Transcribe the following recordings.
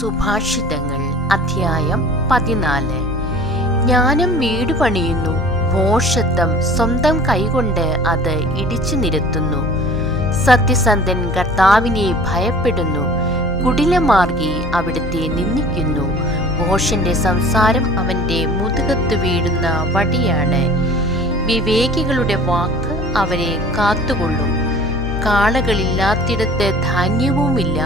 സുഭാഷിതങ്ങൾ അധ്യായം 14. ജ്ഞാനം വീട് പണിയുന്നു, ഭോഷത്വം സ്വന്തം കൈകൊണ്ട് അത് ഇടിച്ചു നിരത്തുന്നു. സത്യസന്ധൻ കർത്താവിനെ ഭയപ്പെടുന്നു, കുടിലമാർഗി അവിടുത്തെ നിന്ദിക്കുന്നു. ഭോഷന്റെ സംസാരം അവന്റെ മുതുകത്ത് വീഴുന്ന വടിയാണ്. വിവേകികളുടെ വാക്ക് അവരെ കാത്തുകൊള്ളും. കാളകളില്ലാത്തിടത്ത് ധാന്യവുമില്ല.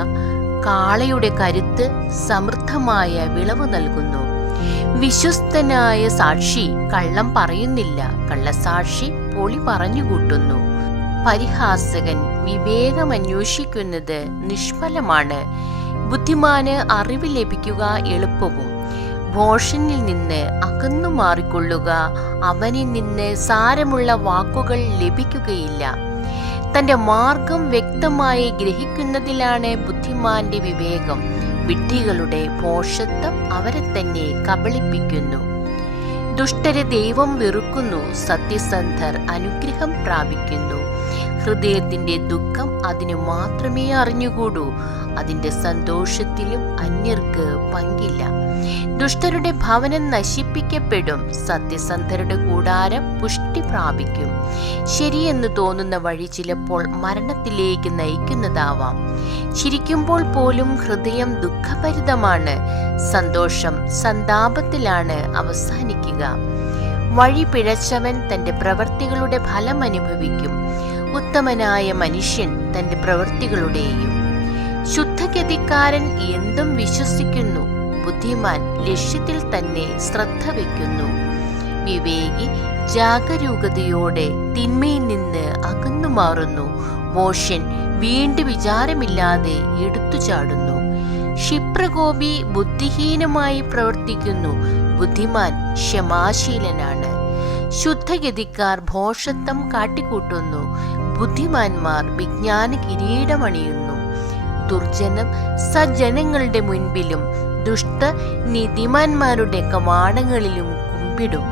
കാളയുടെ കരുത്ത് സമൃദ്ധമായ വിളവ് നൽകുന്നു. വിശ്വസ്തനായ സാക്ഷി കള്ളം പറയുന്നില്ല, കള്ളസാക്ഷി പൊളി പറഞ്ഞുകൂട്ടുന്നു. പരിഹാസകൻ വിവേകമന്വേഷിക്കുന്നത് നിഷ്ഫലമാണ്. ബുദ്ധിമാന് അറിവ് ലഭിക്കുക എളുപ്പവും. ഭോഷനിൽ നിന്ന് അകന്നു മാറിക്കൊള്ളുക, അവനിൽ നിന്ന് സാരമുള്ള വാക്കുകൾ ലഭിക്കുകയില്ല. തന്റെ മാർഗം വ്യക്തമായി ഗ്രഹിക്കുന്നതിലാണ് ബുദ്ധിമാന്റെ വിവേകം. വിഡ്ഢികളുടെ ഭോഷത്വം അവരെ തന്നെ കബളിപ്പിക്കുന്നു. ദുഷ്ടരെ ദൈവം വെറുക്കുന്നു, സത്യസന്ധർ അനുഗ്രഹം പ്രാപിക്കുന്നു. ഹൃദയത്തിന്റെ ദുഃഖം അതിന് മാത്രമേ അറിഞ്ഞുകൂടൂ, അതിന്റെ സന്തോഷത്തിലും അന്യർക്ക് പങ്കില്ല. ദുഷ്ടരുടെ ഭവനം നശിപ്പിക്കപ്പെടും, സത്യസന്ധരുടെ കൂടാരം പുഷ്ടി പ്രാപിക്കും. ശരിയെന്ന് തോന്നുന്ന വഴി ചിലപ്പോൾ മരണത്തിലേക്ക് നയിക്കുന്നതാവാം. ചിരിക്കുമ്പോൾ പോലും ഹൃദയം ദുഃഖഭരിതമാണ്. സന്തോഷം സന്താപത്തിലാണ് അവസാനിക്കുക. വഴി പിഴച്ചവൻ തന്റെ പ്രവൃത്തികളുടെ ഫലം അനുഭവിക്കും. ഉത്തമനായ മനുഷ്യൻ തന്റെ പ്രവൃത്തികളുടെയും. ശുദ്ധഗതിക്കാരൻ എന്തും വിശ്വസിക്കുന്നു, ബുദ്ധിമാൻ ലക്ഷ്യത്തിൽ തന്നെ ശ്രദ്ധ വയ്ക്കുന്നു. വിവേകി ജാഗരൂകതയോടെ തിന്മയിൽ നിന്ന് അകന്നു മാറുന്നു. ഭോഷൻ വീണ്ടും വിചാരമില്ലാതെ എടുത്തു ചാടുന്നു. ക്ഷിപ്രകോപി ബുദ്ധിഹീനമായി പ്രവർത്തിക്കുന്നു, ബുദ്ധിമാൻ ക്ഷമാശീലനാണ്. ശുദ്ധഗതിക്കാർ ഭോഷത്വം കാട്ടിക്കൂട്ടുന്നു, ബുദ്ധിമാന്മാർ വിജ്ഞാന കിരീടമണിയുന്നു. ദുർജനം സജ്ജനങ്ങളുടെ മുൻപിലും ദുഷ്ട നീതിമാന്മാരുടെ കവാടങ്ങളിലും കുമ്പിടും.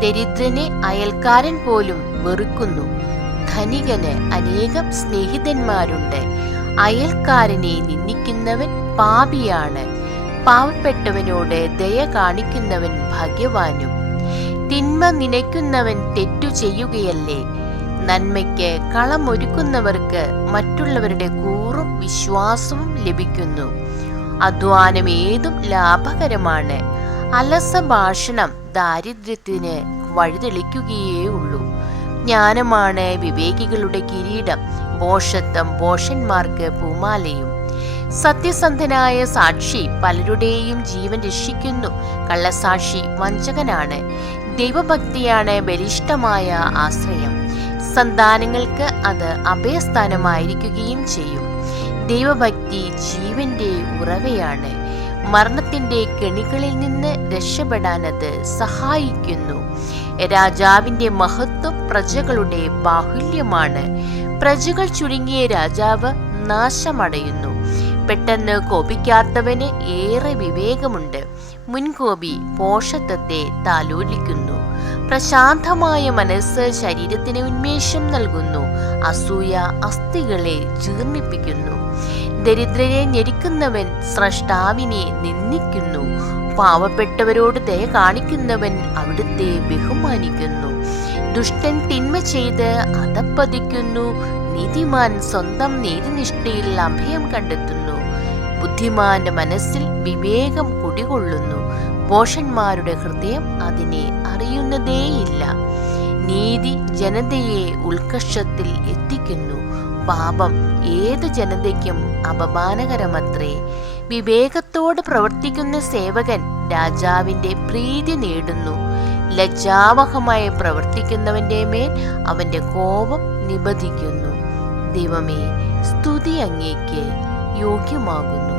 ദരിദ്രനെ അയൽക്കാരൻ പോലും വെറുക്കുന്നു. ധനികന് അനേകം സ്നേഹിതന്മാരുണ്ട്. അയൽക്കാരനെ നിന്ദിക്കുന്നവൻ പാപിയാണ്. പാവപ്പെട്ടവനോട് ദയ കാണിക്കുന്നവൻ ഭാഗ്യവാനും. തിന്മ നനയ്ക്കുന്നവൻ തെറ്റു ചെയ്യുകയല്ലേ. നന്മയ്ക്ക് കളമൊരുക്കുന്നവർക്ക് മറ്റുള്ളവരുടെ കൂറും വിശ്വാസവും ലഭിക്കുന്നു. അധ്വാനം ഏതും ലാഭകരമാണ്. അലസ ഭാഷണം ദാരിദ്ര്യത്തിന് വഴിതെളിക്കുകയേ ഉള്ളൂ. ജ്ഞാനമാണ് വിവേകികളുടെ കിരീടം, ഭോഷത്വം ഭോഷന്മാർക്ക് പൂമാലയും. സത്യസന്ധനായ സാക്ഷി പലരുടെയും ജീവൻ രക്ഷിക്കുന്നു, കള്ളസാക്ഷി വഞ്ചകനാണ്. ദൈവഭക്തിയാണ് ബലിഷ്ഠമായ ആശ്രയം. സന്താനങ്ങൾക്ക് അത് അഭയസ്ഥാനമായിരിക്കുകയും ചെയ്യും. ദൈവഭക്തി ജീവന്റെ ഉറവയാണ്. മരണത്തിന്റെ കെണികളിൽ നിന്ന് രക്ഷപ്പെടാൻ അത് സഹായിക്കുന്നു. രാജാവിന്റെ മഹത്വം പ്രജകളുടെ ബാഹുല്യമാണ്. പ്രജകൾ ചുരുങ്ങിയ രാജാവ് നാശമടയുന്നു. പെട്ടെന്ന് കോപിക്കാത്തവന് ഏറെ വിവേകമുണ്ട്. മുൻകോപി ഭോഷത്വത്തെ താലോലിക്കുന്നു. പ്രശാന്തമായ മനസ്സ് ശരീരത്തിന് ഉന്മേഷം നൽകുന്നു. അസൂയ അസ്ഥികളെ ജീർണിപ്പിക്കുന്നു. ദരിദ്രരെ ഞെരുക്കുന്നവൻ സ്രഷ്ടാവിനെ നിന്ദിക്കുന്നു. പാവപ്പെട്ടവരോട് ദയ കാണിക്കുന്നവൻ അവിടുത്തെ ബഹുമാനിക്കുന്നു. ദുഷ്ടൻ തിന്മ ചെയ്ത് അധപ്പതിക്കുന്നു. നീതിമാൻ സ്വന്തം നീതിനിഷ്ഠയിൽ അഭയം കണ്ടെത്തുന്നു. ബുദ്ധിമാന്റെ മനസ്സിൽ വിവേകം കുടികൊള്ളുന്നു. ഭോഷന്മാരുടെ ഹൃദയം അതിനെ അറിയുന്നതേയില്ല. നീതി ജനതയെ ഉത്കർഷത്തിൽ എത്തിക്കുന്നു. പാപം ഏത് ജനതയ്ക്കും അപമാനകരമത്രേ. വിവേകത്തോട് പ്രവർത്തിക്കുന്ന സേവകൻ രാജാവിന്റെ പ്രീതി നേടുന്നു. ലജ്ജാവഹമായി പ്രവർത്തിക്കുന്നവന്റെ മേൽ അവന്റെ കോപം നിബദിക്കുന്നു. ദൈവമേ, സ്തുതി അങ്ങേക്ക് യോഗ്യമാകുന്നു.